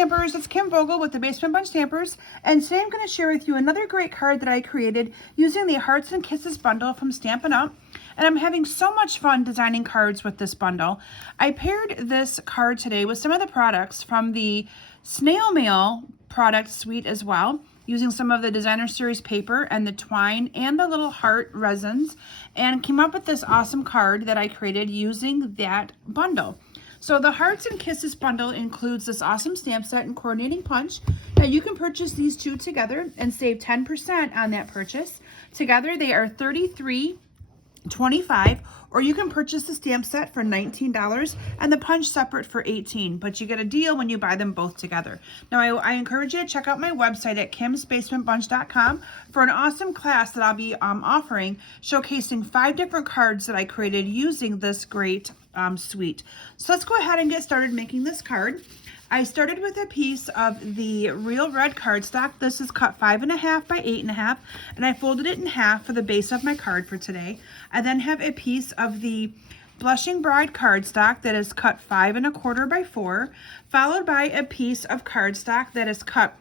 Stampers, it's Kim Vogel with the Basement Bunch Stampers, and today I'm going to share with you another great card that I created using the Hearts and Kisses bundle from Stampin' Up, and I'm having so much fun designing cards with this bundle. I paired this card today with some of the products from the Snail Mail product suite as well, using some of the designer series paper and the twine and the little heart resins, and came up with this awesome card that I created using that bundle. So the Hearts and Kisses bundle includes this awesome stamp set and coordinating punch. Now you can purchase these two together and save 10% on that purchase. Together they are $33.25, or you can purchase the stamp set for $19 and the punch separate for $18, but you get a deal when you buy them both together. Now I encourage you to check out my website at kimsbasementbunch.com for an awesome class that I'll be offering, showcasing 5 different cards that I created using this great suite. So let's go ahead and get started making this card. I started with a piece of the real red cardstock. This is cut 5.5 by 8.5, and I folded it in half for the base of my card for today. I then have a piece of the Blushing Bride cardstock that is cut 5 1/4 by 4, followed by a piece of cardstock that is cut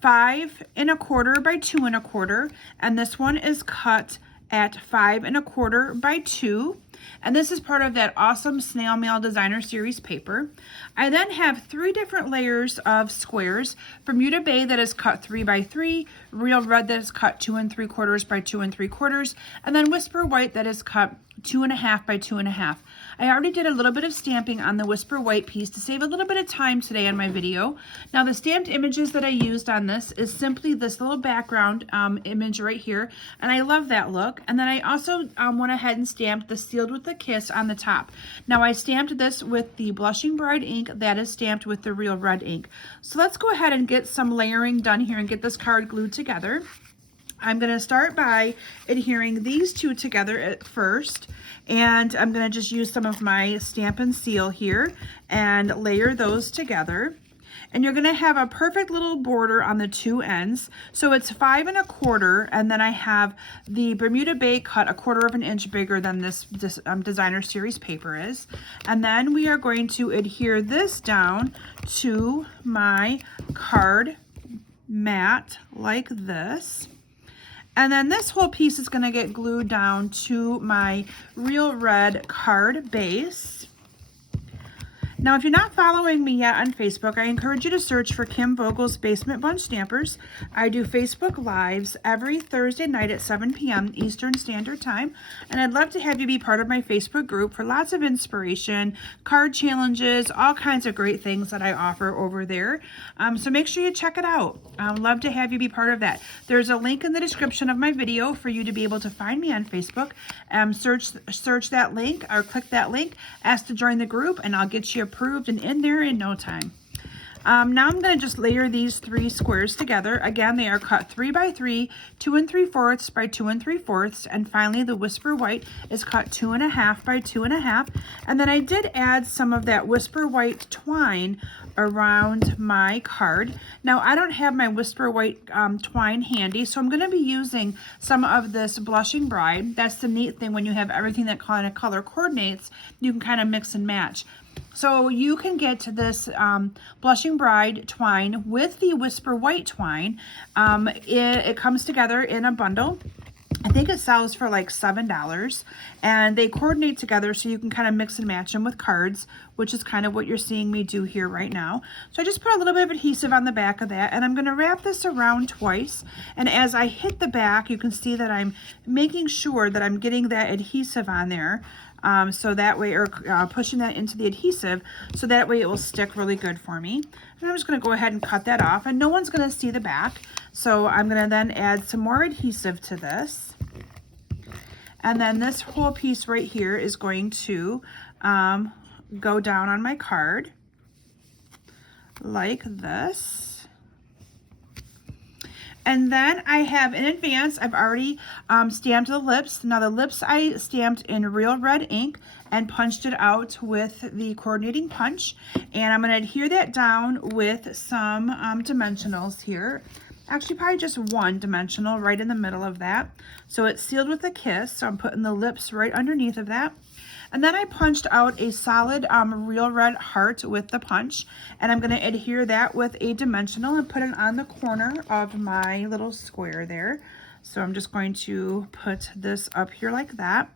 5 1/4 by 2 1/4, and this one is cut at 5 1/4 by 2, and this is part of that awesome Snail Mail Designer Series paper. I then have 3 different layers of squares: Bermuda Bay that is cut 3 by 3, Real Red that is cut 2 3/4 by 2 3/4, and then Whisper White that is cut 2.5 by 2.5. I already did a little bit of stamping on the Whisper White piece to save a little bit of time today on my video. Now the stamped images that I used on this is simply this little background image right here, and I love that look. And then I also went ahead and stamped the Sealed with a Kiss on the top. Now I stamped this with the Blushing Bride ink that is stamped with the Real Red ink. So let's go ahead and get some layering done here and get this card glued together. I'm going to start by adhering these two together at first, and I'm going to just use some of my Stamp and Seal here and layer those together. And you're going to have a perfect little border on the two ends. So it's 5 1/4, and then I have the Bermuda Bay cut 1/4 inch bigger than this designer series paper is. And then we are going to adhere this down to my card mat like this. And then this whole piece is going to get glued down to my Real Red card base. Now, if you're not following me yet on Facebook, I encourage you to search for Kim Vogel's Basement Bunch Stampers. I do Facebook Lives every Thursday night at 7 p.m. Eastern Standard Time, and I'd love to have you be part of my Facebook group for lots of inspiration, card challenges, all kinds of great things that I offer over there. So make sure you check it out. I'd love to have you be part of that. There's a link in the description of my video for you to be able to find me on Facebook. Search that link or click that link, ask to join the group, and I'll get you approved and in there in no time. Now I'm going to just layer these 3 squares together. Again, they are cut 3 by 3, 2 3/4 by 2 3/4, and finally the Whisper White is cut 2.5 by 2.5. And then I did add some of that Whisper White twine around my card. Now I don't have my Whisper White twine handy, so I'm going to be using some of this Blushing Bride. That's the neat thing when you have everything that kind of color coordinates, you can kind of mix and match. So you can get to this Blushing Bride twine with the Whisper White twine. It comes together in a bundle. I think it sells for like $7, and they coordinate together so you can kind of mix and match them with cards, which is kind of what you're seeing me do here right now. So I just put a little bit of adhesive on the back of that, and I'm going to wrap this around twice. And as I hit the back, you can see that I'm making sure that I'm getting that adhesive on there. So that way, or pushing that into the adhesive, so that way it will stick really good for me. And I'm just going to go ahead and cut that off, and no one's going to see the back. So I'm going to then add some more adhesive to this. And then this whole piece right here is going to go down on my card like this. And then I have in advance, I've already stamped the lips. Now the lips I stamped in Real Red ink and punched it out with the coordinating punch. And I'm going to adhere that down with some dimensionals here. Actually, probably just one dimensional right in the middle of that. So it's sealed with a kiss. So I'm putting the lips right underneath of that. And then I punched out a solid real red heart with the punch. And I'm going to adhere that with a dimensional and put it on the corner of my little square there. So I'm just going to put this up here like that.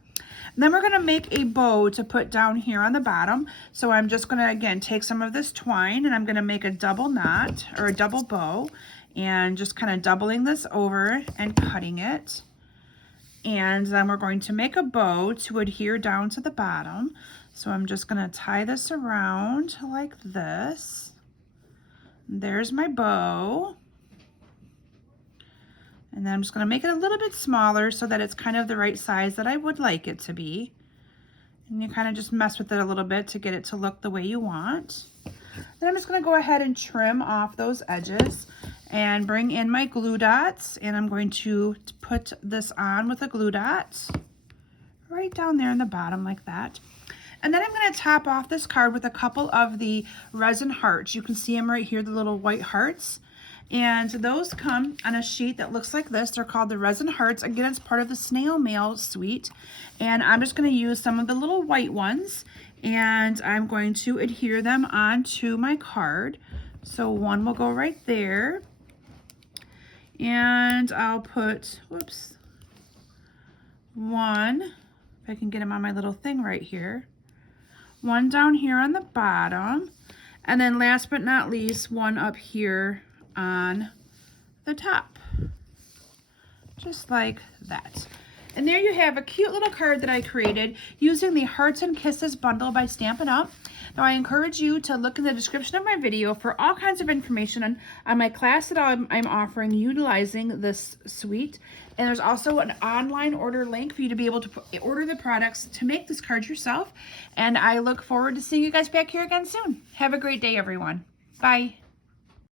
And then we're going to make a bow to put down here on the bottom. So I'm just going to, again, take some of this twine and I'm going to make a double knot or a double bow and just kind of doubling this over and cutting it. And then we're going to make a bow to adhere down to the bottom. So I'm just going to tie this around like this. There's my bow. And then I'm just going to make it a little bit smaller so that it's kind of the right size that I would like it to be. And you kind of just mess with it a little bit to get it to look the way you want. Then I'm just going to go ahead and trim off those edges and bring in my glue dots, and I'm going to put this on with a glue dot right down there in the bottom like that. And then I'm going to top off this card with a couple of the resin hearts. You can see them right here, the little white hearts. And those come on a sheet that looks like this. They're called the resin hearts. Again, it's part of the snail mail suite. And I'm just going to use some of the little white ones, and I'm going to adhere them onto my card. So one will go right there. And I'll put, whoops, one, if I can get them on my little thing right here, one down here on the bottom, and then last but not least, one up here on the top, just like that. And there you have a cute little card that I created using the Hearts and Kisses bundle by Stampin' Up. Now I encourage you to look in the description of my video for all kinds of information on my class that I'm offering utilizing this suite. And there's also an online order link for you to be able to order the products to make this card yourself. And I look forward to seeing you guys back here again soon. Have a great day, everyone. Bye.